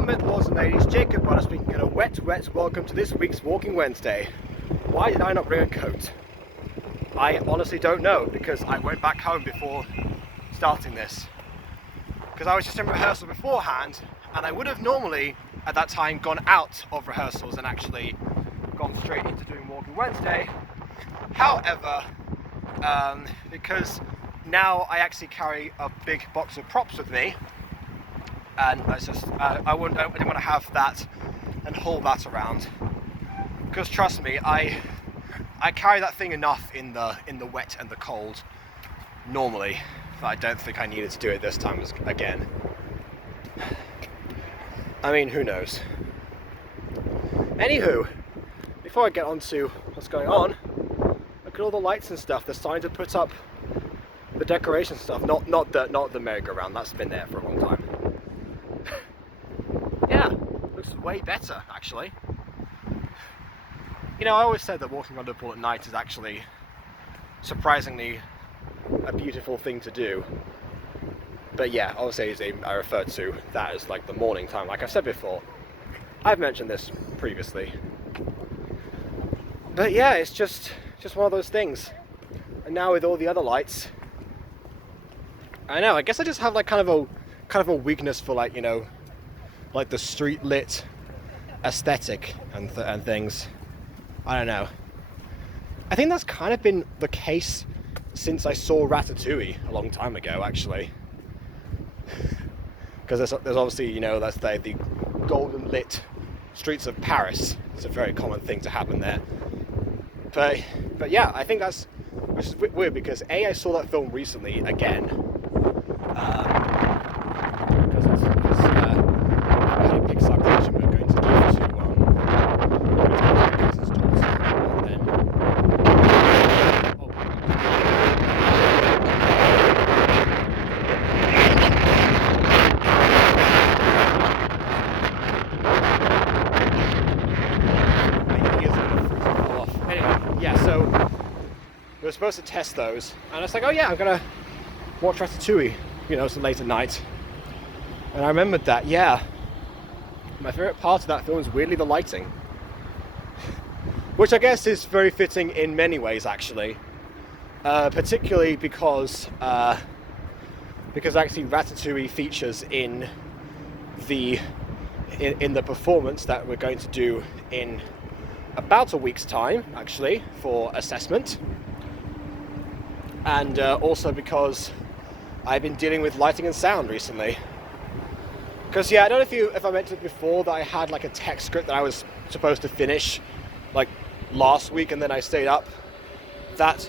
Gentlemen, lords and ladies, Jacob Butter speaking, and a wet welcome to this week's Walking Wednesday. Why did I not bring a coat? I honestly don't know, because I went back home before starting this. Because I was just in rehearsal beforehand, and I would have normally, at that time, gone out of rehearsals and actually gone straight into doing Walking Wednesday. However, because now I actually carry a big box of props with me, and I didn't want to have that and haul that around, because trust me, I carry that thing enough in the wet and the cold normally, but I don't think I needed to do it this time again. I mean, who knows? Anywho, before I get on to what's going on, look at all the lights and stuff. They're starting to put up the decoration stuff, not the merry-go-round. That's been there for a long time. Yeah, looks way better actually. You know, I always said that walking on Liverpool at night is actually surprisingly a beautiful thing to do. But yeah, obviously I refer to that as like the morning time, like I've said before. I've mentioned this previously. But yeah, it's just one of those things. And now with all the other lights, I know, I guess I just have like kind of a weakness for, like, you know, like the street lit aesthetic and things. I don't know. I think that's kind of been the case since I saw Ratatouille a long time ago, actually. Because there's obviously, you know, that's the golden lit streets of Paris. It's a very common thing to happen there. But yeah, I think that's, which is weird because I saw that film recently again. Because it's kind of Pixar collection we're going to give to my cousin's daughter, and then my ears are going to fall off. Anyway, yeah, so we were supposed to test those, and I was like, oh yeah, I'm gonna watch Ratatouille, you know, so late at night. And I remembered that, yeah, my favourite part of that film is weirdly the lighting. Which I guess is very fitting in many ways, actually. Particularly because actually Ratatouille features in the performance that we're going to do in about a week's time, actually, for assessment. And also because I've been dealing with lighting and sound recently. Because yeah, I don't know if I mentioned before that I had like a text script that I was supposed to finish like last week, and then I stayed up that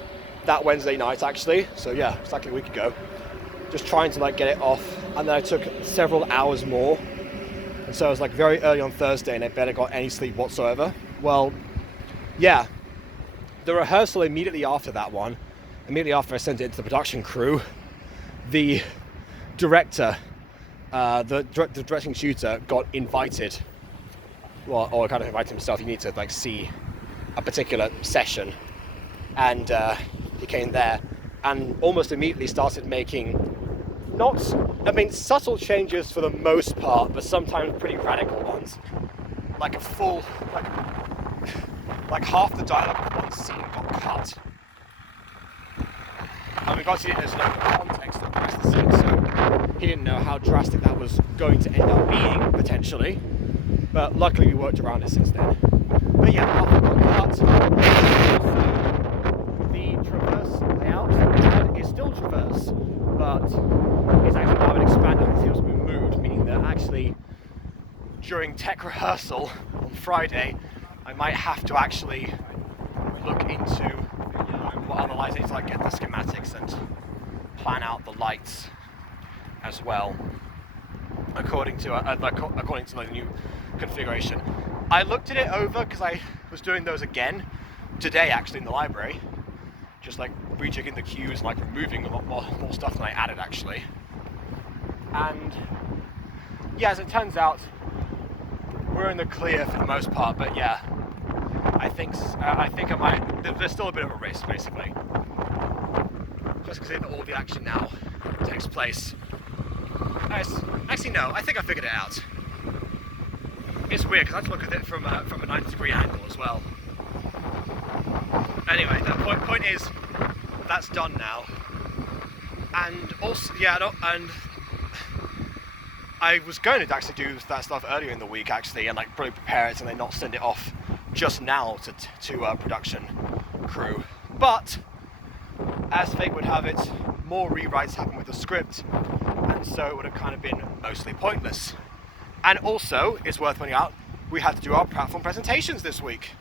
Wednesday night actually. So yeah, exactly a week ago, just trying to like get it off, and then I took several hours more, and so I was like very early on Thursday, and I barely got any sleep whatsoever. Well, yeah, the rehearsal immediately after that one, immediately after I sent it to the production crew, the director, the directing shooter got invited, well, or kind of invited himself. You need to like see a particular session, and he came there and almost immediately started making subtle changes for the most part, but sometimes pretty radical ones. Like a full, like half the dialogue of one scene got cut. And we got to see it as like the context of the rest of the scene, so he didn't know how drastic that was going to end up being, potentially. But luckily we worked around it since then. But yeah, half of it got cut. The traverse layout that we had is still traverse, but it's actually now been expanded and it's been moved, meaning that actually during tech rehearsal on Friday, I might have to actually look into what other lights I need to like get the schematics and plan out the lights as well, according to the new configuration. I looked at it over because I was doing those again today actually in the library, just like rejigging the cues, like removing a lot more stuff than I added actually. And yeah, as it turns out, we're in the clear for the most part, but yeah, I think I might. There's still a bit of a risk, basically, just because all the action now takes place. Actually, no. I think I figured it out. it's weird because I had to look at it from a 90-degree angle as well. Anyway, the point is that's done now, and also and I was going to actually do that stuff earlier in the week actually, and like probably prepare it and then not send it off just now to production crew, but as fate would have it, more rewrites happened with the script, and so it would have kind of been mostly pointless. And also, it's worth pointing out, we had to do our platform presentations this week.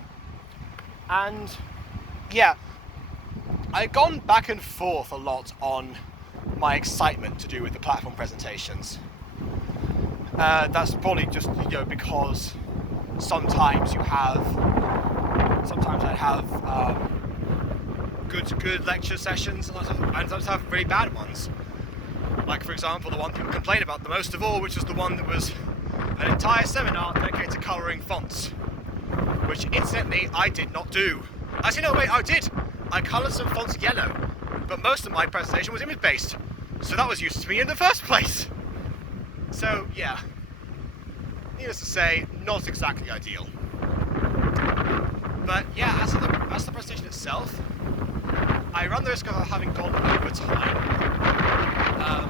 And yeah, I've gone back and forth a lot on my excitement to do with the platform presentations. That's probably just, because sometimes I have good lecture sessions, and sometimes I have really bad ones. Like, for example, the one people complain about the most of all, which was the one that was an entire seminar dedicated to colouring fonts, which incidentally I did not do. Actually, no, wait, I did. I coloured some fonts yellow, but most of my presentation was image-based, so that was useful to me in the first place. So, yeah, needless to say, not exactly ideal. But yeah, as the presentation itself, I run the risk of having gone over time.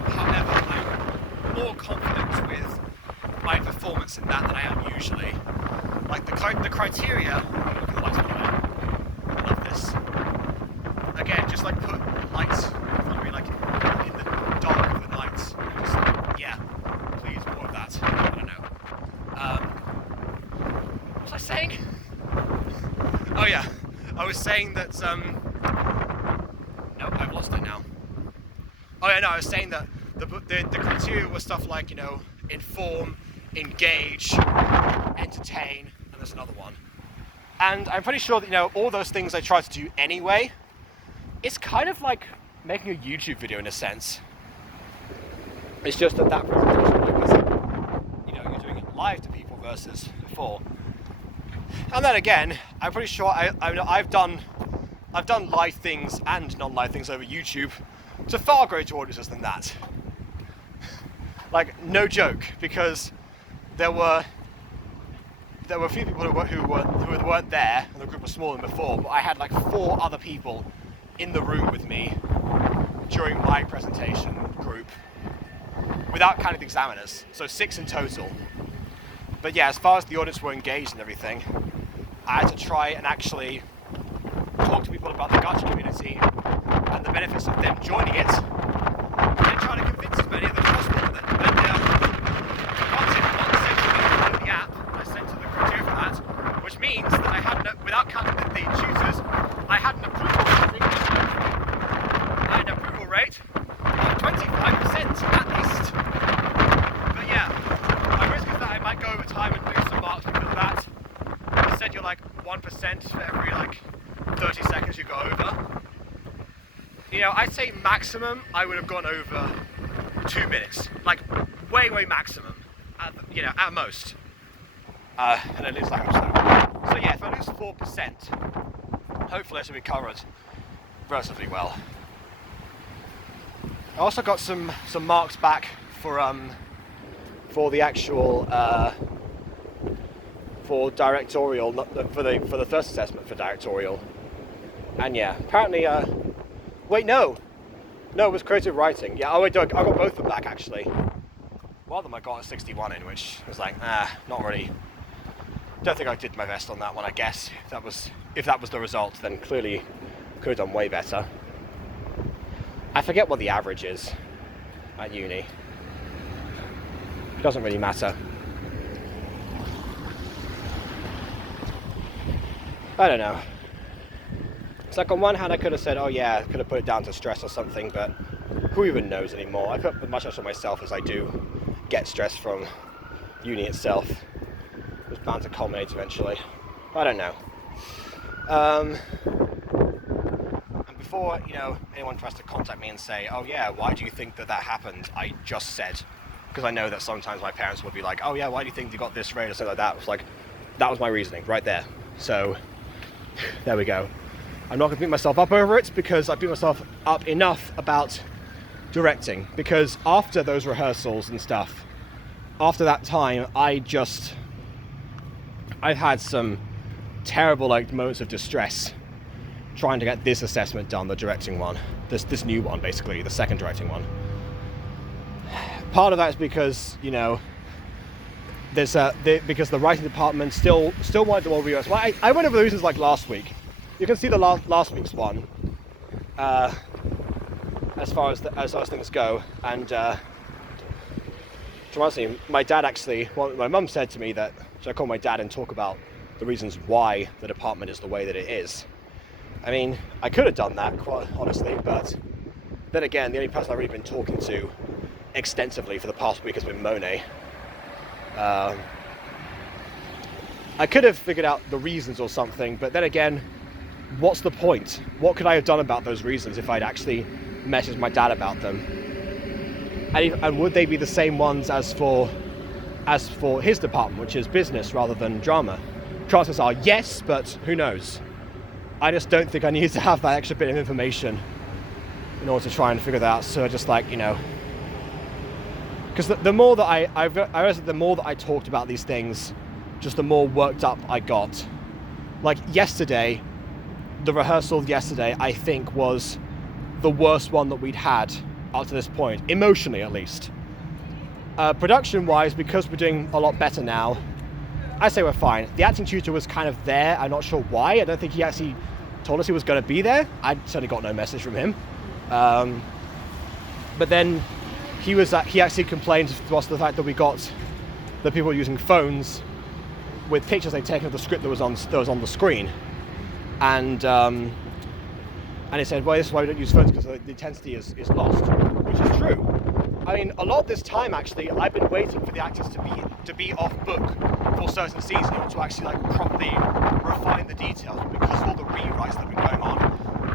However, I'm more confident with my performance in that than I am usually. Like the criteria. Look at the lights, by the way. I love this. Again, just like put lights in front of me, like in the dark of the night. Just, yeah, please, more of that. I don't know. What was I saying? Oh yeah, I was saying that. No, I've lost it now. Oh yeah, no, I was saying that the criteria was stuff like, inform, engage, entertain, and there's another one. And I'm pretty sure that, all those things I try to do anyway, it's kind of like making a YouTube video in a sense. It's just that presentation, because, you're doing it live to people versus before. And then again, I'm pretty sure I've done live things and non-live things over YouTube to far greater audiences than that. Like, no joke, because there were a few people who weren't there, and the group was smaller than before, but I had like 4 other people in the room with me during my presentation group, without counting the examiners, so 6 in total. But yeah, as far as the audience were engaged and everything, I had to try and actually talk to people about the gacha community and the benefits of them joining it, and then try to convince as many of them as possible that when once the app, I sent to the criteria for that, which means that I had without counting the tutors, I had an approval rate of 25% at least. But yeah, my risk is that I might go over time and lose some marks because of that. You said you're like 1% for every 30 seconds you go over. I'd say maximum I would have gone over 2 minutes, like way maximum, at most. And at least I hope so. So yeah, if I lose 4%, hopefully I should be covered relatively well. I also got some marks back for the actual for directorial, not for the first assessment for directorial. And yeah, apparently, wait, no, it was creative writing. Yeah, I got both of them back actually. One of them I got a 61 in, which was like, not really. Don't think I did my best on that one. I guess if that was the result, then clearly could have done way better. I forget what the average is at uni. It doesn't really matter. I don't know. It's like on one hand I could have said, oh yeah, I could have put it down to stress or something, but who even knows anymore? I put as much stress on myself as I do get stress from uni itself. It's bound to culminate eventually. I don't know. And before, anyone tries to contact me and say, oh yeah, why do you think that happened? I just said, because I know that sometimes my parents will be like, oh yeah, why do you think you got this grade or something like that? It was like, that was my reasoning right there. So, there we go. I'm not going to beat myself up over it because I beat myself up enough about directing. Because after those rehearsals and stuff, after that time, I just I've had some terrible moments of distress trying to get this assessment done, the directing one, this new one, basically the second directing one. Part of that is because there's because the writing department still wanted the more rewrites. Well, I went over the reasons last week. You can see the last week's one as far as things go, and honestly, my dad my mum said to me that should I call my dad and talk about the reasons why the department is the way that it is. I mean, I could have done that, quite honestly, but then again, the only person I've really been talking to extensively for the past week has been Monet. I could have figured out the reasons or something, but then again, what's the point? What could I have done about those reasons if I'd actually messaged my dad about them? And would they be the same ones as for his department, which is business rather than drama? Chances are yes, but who knows? I just don't think I needed to have that extra bit of information in order to try and figure that out. So I just because the more that I realized that the more that I talked about these things, just the more worked up I got. Yesterday, the rehearsal yesterday, I think, was the worst one that we'd had up to this point, emotionally at least. Production-wise, because we're doing a lot better now, I say we're fine. The acting tutor was kind of there. I'm not sure why. I don't think he actually told us he was going to be there. I certainly got no message from him. But then he actually complained to us the fact that we got the people using phones with pictures they'd taken of the script that was on the screen, and he said, well, this is why we don't use phones, because the intensity is lost, which is true. I mean, a lot of this time actually, I've been waiting for the actors to be off book for certain scenes in order to actually properly refine the details. But because of all the rewrites that have been going on,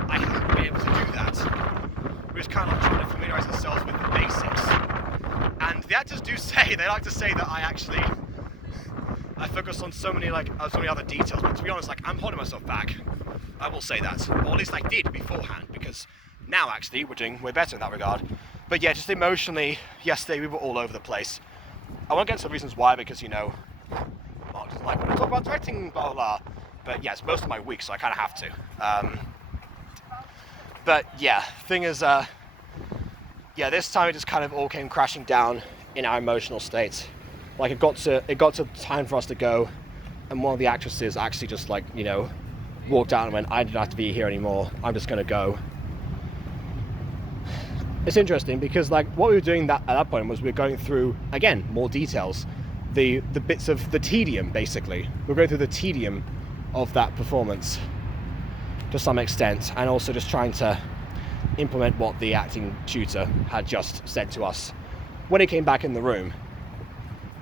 I haven't been able to do that. We're just kind of trying to familiarise ourselves with the basics. And the actors they like to say that I focus on so many other details, but to be honest, I'm holding myself back. I will say that, or at least I did beforehand, because now actually we're doing way better in that regard. But yeah, just emotionally, yesterday we were all over the place. I won't get into the reasons why, because Mark doesn't like when I talk about directing, blah blah. But yeah, it's most of my week, so I kind of have to. But yeah, thing is, this time it just kind of all came crashing down in our emotional state. It got to time for us to go, and one of the actresses actually just walked out and went, I don't have to be here anymore, I'm just going to go. It's interesting because what we were doing at that point was we were going through, again, more details, the bits of the tedium, basically. We're going through the tedium of that performance to some extent, and also just trying to implement what the acting tutor had just said to us when he came back in the room.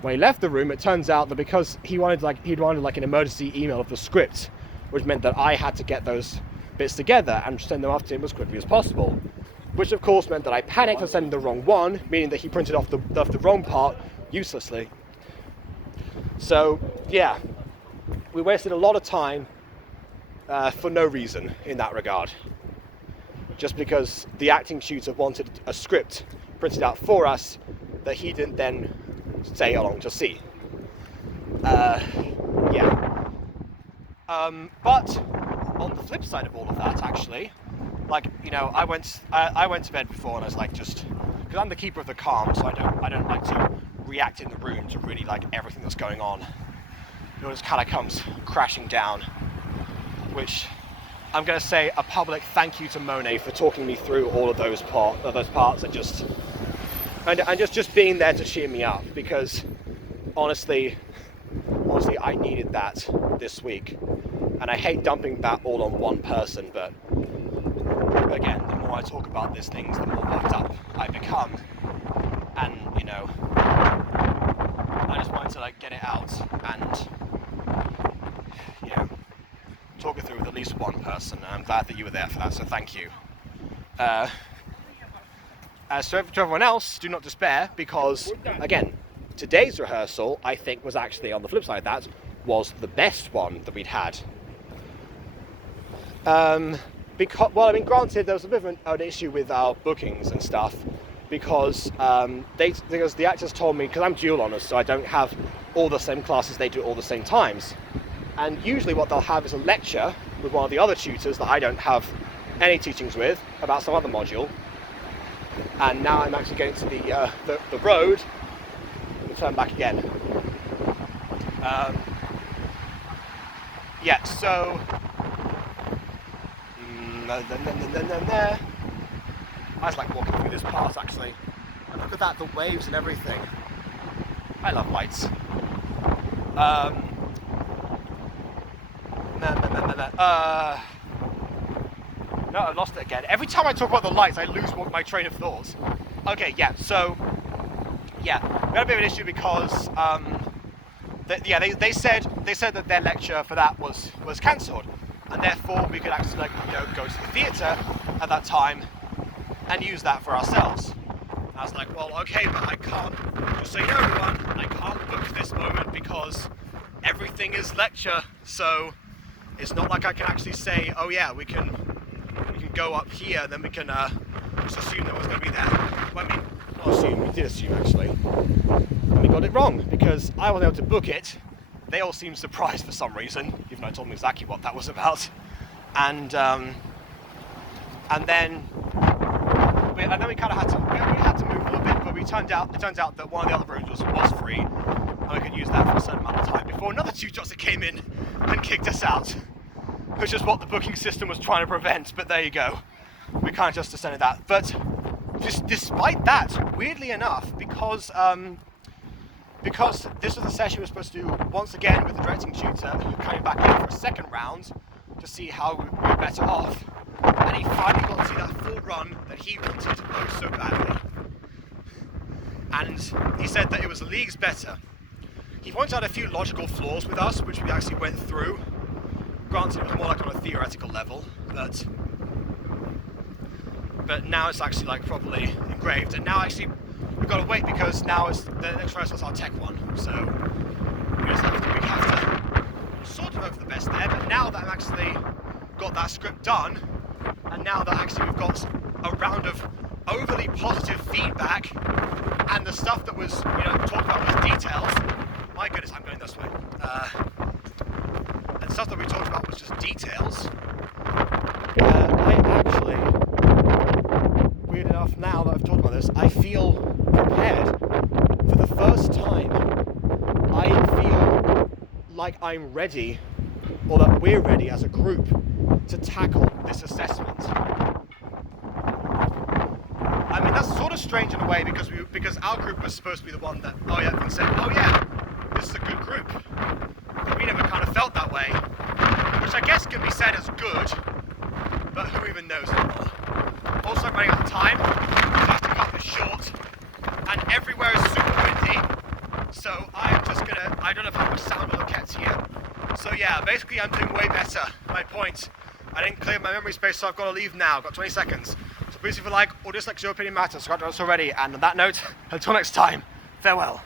When he left the room, it turns out that because he'd wanted an emergency email of the script, which meant that I had to get those bits together and send them off to him as quickly as possible. Which of course meant that I panicked and sent the wrong one, meaning that he printed off the wrong part uselessly. So yeah, we wasted a lot of time for no reason in that regard. Just because the acting tutor wanted a script printed out for us that he didn't then stay along to see. But on the flip side of all of that, actually, I went to bed before and I was just because I'm the keeper of the calm, so I don't like to react in the room to really everything that's going on. It just kind of comes crashing down, which I'm going to say a public thank you to Monet for talking me through all of those parts and just being there to cheer me up, because honestly I needed that this week, and I hate dumping that all on one person, but again, the more I talk about these things, the more worked up I become, and I just wanted to get it out and talk it through with at least one person, and I'm glad that you were there for that, so thank you. So to everyone else, do not despair, because again, today's rehearsal, I think, was actually, on the flip side of that, was the best one that we'd had. Granted, there was a bit of an issue with our bookings and stuff, because the actors told me, because I'm dual honours, so I don't have all the same classes they do all the same times. And usually what they'll have is a lecture with one of the other tutors that I don't have any teachings with about some other module. And now I'm actually getting to the road and turn back again. Yeah, so there. I just like walking through this pass actually. And look at that, the waves and everything. I love lights. No, I lost it again. Every time I talk about the lights, I lose my train of thought. Okay, yeah, so, yeah, we had a bit of an issue because, they said that their lecture for that was cancelled, and therefore we could actually, like, you know, go to the theatre at that time and use that for ourselves. And I was like, well, okay, but I can't, just so you know, everyone, I can't book this moment because everything is lecture, so it's not like I can actually say, oh yeah, we can go up here, then we can just assume no one's going to be there. Well, I mean, not assume, we did assume actually. And we got it wrong, because I wasn't able to book it. They all seemed surprised for some reason, even though I told them exactly what that was about. And then we kind of had to move a little bit, but it turns out that one of the other rooms was free, and we could use that for a certain amount of time before another tutor came in and kicked us out, which is what the booking system was trying to prevent. But there you go, we kind of just descended that. But despite that, weirdly enough, because this was a session we were supposed to do once again with the directing tutor, coming back in for a second round to see how we were better off, and he finally got to see that full run that he wanted oh so badly. And he said that it was leagues better. He pointed out a few logical flaws with us, which we actually went through. Granted, it was more like on a theoretical level, but now it's actually like properly engraved. And now actually we've got to wait, because now it's the next rehearsal is our tech one, so we have to sort of hope for the best there. But now that I've actually got that script done, and now that actually we've got a round of overly positive feedback, and the stuff that was talked about was details. My goodness, I'm going this way. And stuff that we talked about was just details. I actually, weird enough, now that I've talked about this, I feel prepared. For the first time, I feel like I'm ready, or that we're ready as a group to tackle this assessment. I mean, that's sort of strange in a way, because our group was supposed to be the one that, said, oh yeah, this is a good group. But we never kind of felt that way, which I guess can be said as good, but who even knows anymore. Also, I'm running out of time, so I have to cut this short, and everywhere is super windy, so I don't know how much sound will get here. So yeah, basically I'm doing way better. My point, I didn't clear my memory space, so I've got to leave now. I've got 20 seconds. So please, if you like or dislike, your opinion matters. So I've got to do this already. And on that note, until next time, farewell.